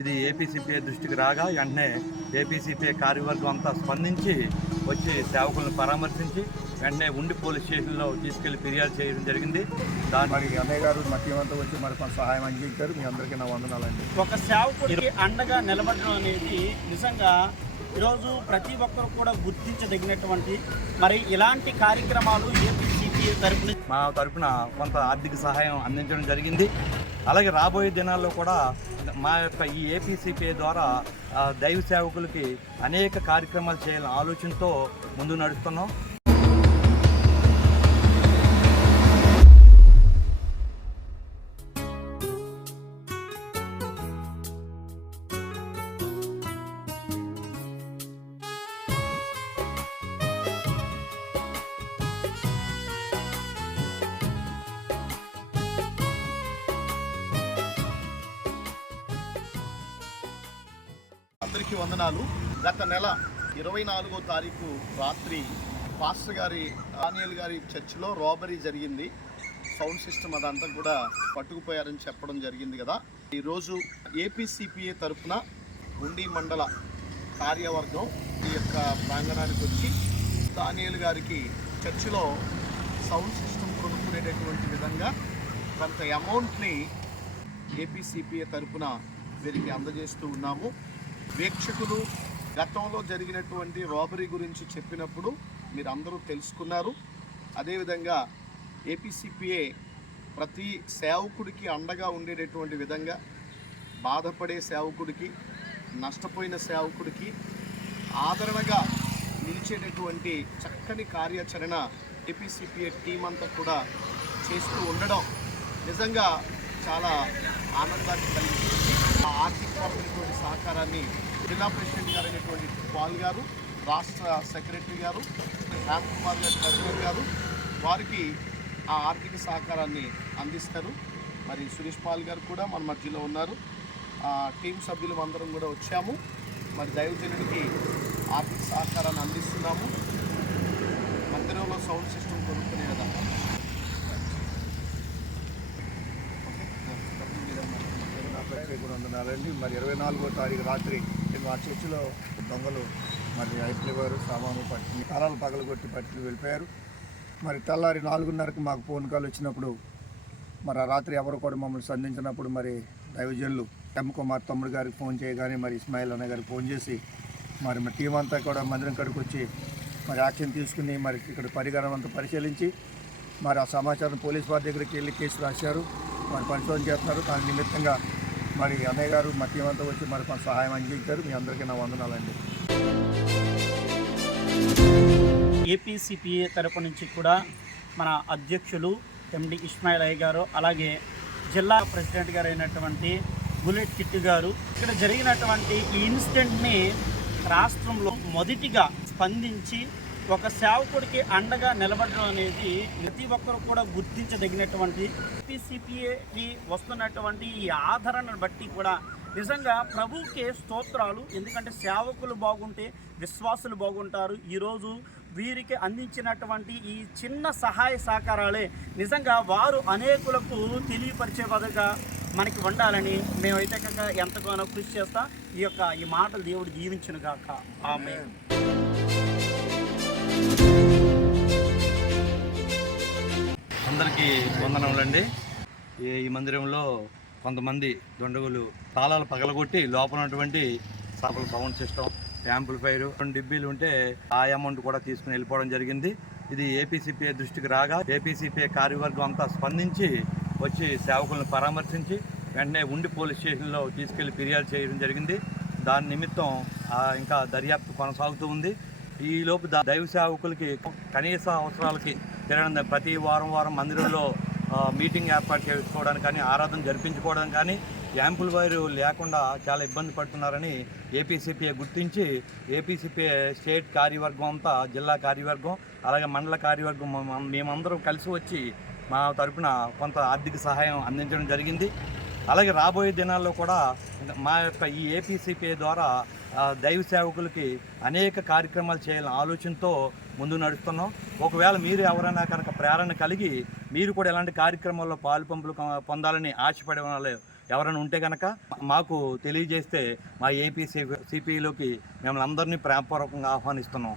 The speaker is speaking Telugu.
ఇది ఏపీసీపీఐ దృష్టికి రాగా వెంటనే ఏపీసీపీఐ కార్యవర్గం అంతా స్పందించి వచ్చి సేవకులను పరామర్శించి వెంటనే ఉండి పోలీస్ స్టేషన్లో తీసుకెళ్లి ఫిర్యాదు చేయడం జరిగింది. మరి అన్నయ్య గారు మధ్యమంతా వచ్చి మరి కొంత సహాయం అందించారు. మీ అందరికీ నా వందనాలండి. ఒక సేవకుడికి అండగా నిలబడడం అనేది నిజంగా ఈరోజు ప్రతి ఒక్కరు కూడా గుర్తించదగినటువంటి మరి ఇలాంటి కార్యక్రమాలు ఏపీసీపీఐ తరపున కొంత ఆర్థిక సహాయం అందించడం జరిగింది. అలాగే రాబోయే దినాల్లో కూడా మా యొక్క ఈ ఏపీసీపీఐ ద్వారా దైవ సేవకులకి అనేక కార్యక్రమాలు చేయాలనే ఆలోచనతో ముందు నడుస్తున్నాం. అందరికీ వందనాలు. గత నెల 24వ తారీఖు రాత్రి పాస్టర్ గారి దానియేల్ గారి చర్చిలో రాబరీ జరిగింది. సౌండ్ సిస్టమ్ అదంతా కూడా పట్టుకుపోయారని చెప్పడం జరిగింది కదా. ఈరోజు ఏపీసీపీఐ తరఫున ఉండి మండల కార్యవర్గం ఈ యొక్క ప్రాంగణానికి వచ్చి దానియేల్ గారికి చర్చిలో సౌండ్ సిస్టమ్ కొనుక్కునేటటువంటి విధంగా కొంత అమౌంట్ని ఏపీసీపీఐ తరఫున వీరికి అందజేస్తూ ఉన్నాము. వీక్షకులు గతంలో జరిగినటువంటి రాబరీ గురించి చెప్పినప్పుడు మీరు అందరూ తెలుసుకున్నారు. అదేవిధంగా ఏపీసీపీఐ ప్రతి సేవకుడికి అండగా ఉండేటటువంటి విధంగా బాధపడే సేవకుడికి, నష్టపోయిన సేవకుడికి ఆదరణగా నిలిచేటటువంటి చక్కని కార్యాచరణ ఏపీసీపీఐ టీం అంతా కూడా చేస్తూ ఉండడం నిజంగా చాలా ఆనందాన్ని కలిగించింది. ఆ ఆర్థికపరమైనటువంటి సహకారాన్ని జిల్లా ప్రెసిడెంట్ గారు అయినటువంటి పాల్ గారు, రాష్ట్ర సెక్రటరీ గారు, రామ్ కుమార్ గారు ట్రెజరర్ గారు వారికి ఆ ఆర్థిక సహకారాన్ని అందిస్తారు. మరి సురేష్ పాల్ గారు కూడా మన మధ్యలో ఉన్నారు. టీం సభ్యులు అందరం కూడా వచ్చాము. మరి దైవజనుడికి ఆర్థిక సహకారాన్ని అందిస్తున్నాము. మందిరంలో సౌండ్ సిస్టమ్ కొనుక్కునే విధంగా వందనాలండి. మరి 24వ తారీఖు రాత్రి మా చర్చిలో దొంగలు మరి అయిపోయారు, సామాను పట్టి కాలాలు పగలగొట్టి పట్టుకుని వెళ్ళిపోయారు. మరి తెల్లారి 4:30కి మాకు ఫోన్ కాల్ వచ్చినప్పుడు మరి ఆ రాత్రి ఎవరు కూడా మమ్మల్ని సంధించినప్పుడు మరి దైవజనులు కుమార్ తమ్ముడు గారికి ఫోన్ చేయగానే మరి ఇస్మాయిల్ అన్న గారికి ఫోన్ చేసి మరి మా టీం అంతా కూడా మందిరం కాడికి వచ్చి మరి యాక్షన్ తీసుకుని మరి ఇక్కడ పరిగణన అంతా పరిశీలించి మరి ఆ సమాచారం పోలీస్ వారి దగ్గరికి వెళ్ళి కేసు రాశారు. మరి పరిశోధన చేస్తున్నారు. దాని నిమిత్తంగా మరి అన్నయ్య గారు మధ్యమంతా వచ్చి మరి కొంత సహాయం అందించారు. మీ అందరికీ నా వందనాలండి. ఏపీసీపీఐ తరపు నుంచి కూడా మన అధ్యక్షులు ఎండి ఇస్మాయిల్ అయ్య గారు, అలాగే జిల్లా ప్రెసిడెంట్ గారు అయినటువంటి బుల్లెట్ కిట్టు గారు ఇక్కడ జరిగినటువంటి ఈ ఇన్సిడెంట్ని రాష్ట్రంలో మొదటిగా స్పందించి ఒక సేవకుడికి అండగా నిలబడడం అనేది ప్రతి ఒక్కరు కూడా గుర్తించదగినటువంటి ఏపీసీపీఐకి వస్తున్నటువంటి ఈ ఆదరణను బట్టి కూడా నిజంగా ప్రభువుకే స్తోత్రాలు. ఎందుకంటే సేవకులు బాగుంటే విశ్వాసులు బాగుంటారు. ఈరోజు వీరికి అందించినటువంటి ఈ చిన్న సహాయ సహకారాలే నిజంగా వారు అనేకులకు తెలియపరిచే విధంగా మనకి ఉండాలని మేమైతే కనుక ఎంతగానో కృషి చేస్తాం. ఈ మాటలు దేవుడు దీవించును గాక. ఆమేన్. అందరికీ వందనములండి. ఈ మందిరంలో కొంతమంది దొండగులు తాళాలు పగలగొట్టి లోపల ఉన్నటువంటి సౌండ్ సిస్టమ్, యాంప్లిఫైర్, 2 డిబ్బీలు ఉంటే ఆ అమౌంట్ కూడా తీసుకుని వెళ్ళిపోవడం జరిగింది. ఇది ఏపీసీపీఐ దృష్టికి రాగా ఏపీసీపీఐ కార్యవర్గం అంతా స్పందించి వచ్చి సేవకులను పరామర్శించి వెంటనే ఉండి పోలీస్ స్టేషన్లో తీసుకెళ్లి ఫిర్యాదు చేయడం జరిగింది. దాని నిమిత్తం ఇంకా దర్యాప్తు కొనసాగుతూ ఉంది. ఈలోపు దైవ సేవకులకి కనీస అవసరాలకి తిరగడం, ప్రతి వారం మందిరంలో మీటింగ్ ఏర్పాటు చేసుకోవడానికి కానీ, ఆరాధన జరిపించుకోవడానికి కానీ యాంప్లిఫైర్ లేకుండా చాలా ఇబ్బంది పడుతున్నారని ఏపీసీపీఐ గుర్తించి ఏపీసీపీఐ స్టేట్ కార్యవర్గం అంతా, జిల్లా కార్యవర్గం అలాగే మండల కార్యవర్గం మేమందరం కలిసి వచ్చి మా తరపున కొంత ఆర్థిక సహాయం అందించడం జరిగింది. అలాగే రాబోయే దినాల్లో కూడా మా యొక్క ఈ ఏపీసీపీఐ ద్వారా దైవ సేవకులకి అనేక కార్యక్రమాలు చేయాలనే ఆలోచనతో ముందు నడుస్తున్నాం. ఒకవేళ మీరు ఎవరైనా కనుక ప్రేరణ కలిగి మీరు కూడా ఇలాంటి కార్యక్రమాల్లో పాలు పంపులు పొందాలని ఆశపడే వాళ్ళు ఎవరైనా ఉంటే కనుక మాకు తెలియజేస్తే మా ఏపీ సిపిలోకి మిమ్మల్ని అందరినీ ప్రేమపూర్వకంగా ఆహ్వానిస్తున్నాం.